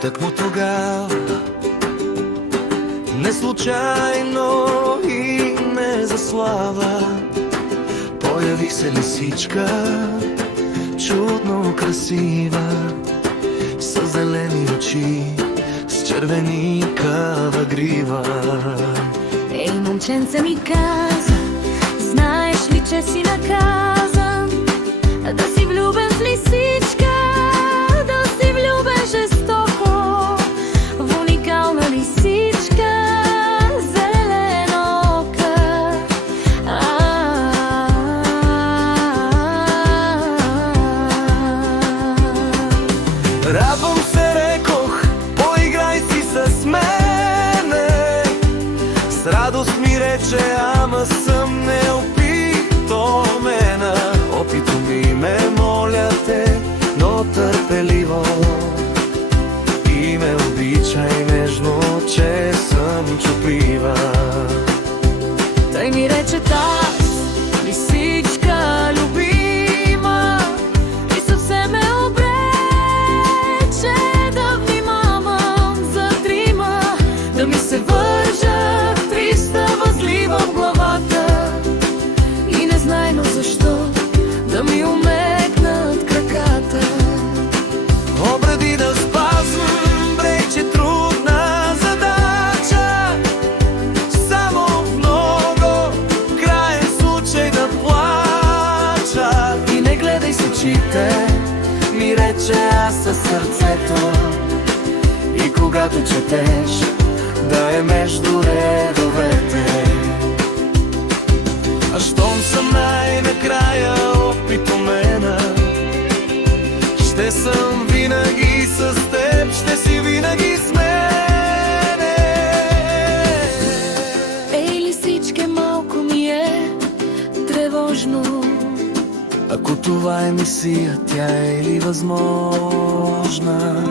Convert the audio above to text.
Тъкмо тогава, не случайно и не за слава, появи се лисичка, чудно красива, с зелени очи, с червеникава грива. Ей, момченце, ми каза, знаеш ли, че си наказан да си влюбен в лисичка, да си влюбен жестоко в уникална лисичка, зеленока. Радвам се, рекох, поиграй си с мене. С радост ми рече, ама съм неопитомена. Опитоми ме, моля те, но търпеливо, и ме обичай нежно, че съм чуплива. Той ми рече, таз, лисичка любима, и съвсем ме обрече да внимавам за трима, да ми се вържат 300 възлива в главата и незнайно защо да ми умекнат краката. Обради да спазвам, вече трудна задача, само в много краен случай да плача. И не гледай с очите, ми рече, аз със сърцето. И когато четеш, да е между редовете. А щом съм най-накрая опитомена, ще съм винаги с теб, ще си винаги с мене. Ей, лисичке, малко ми е тревожно. Ако това е мисия, тя е ли възможна?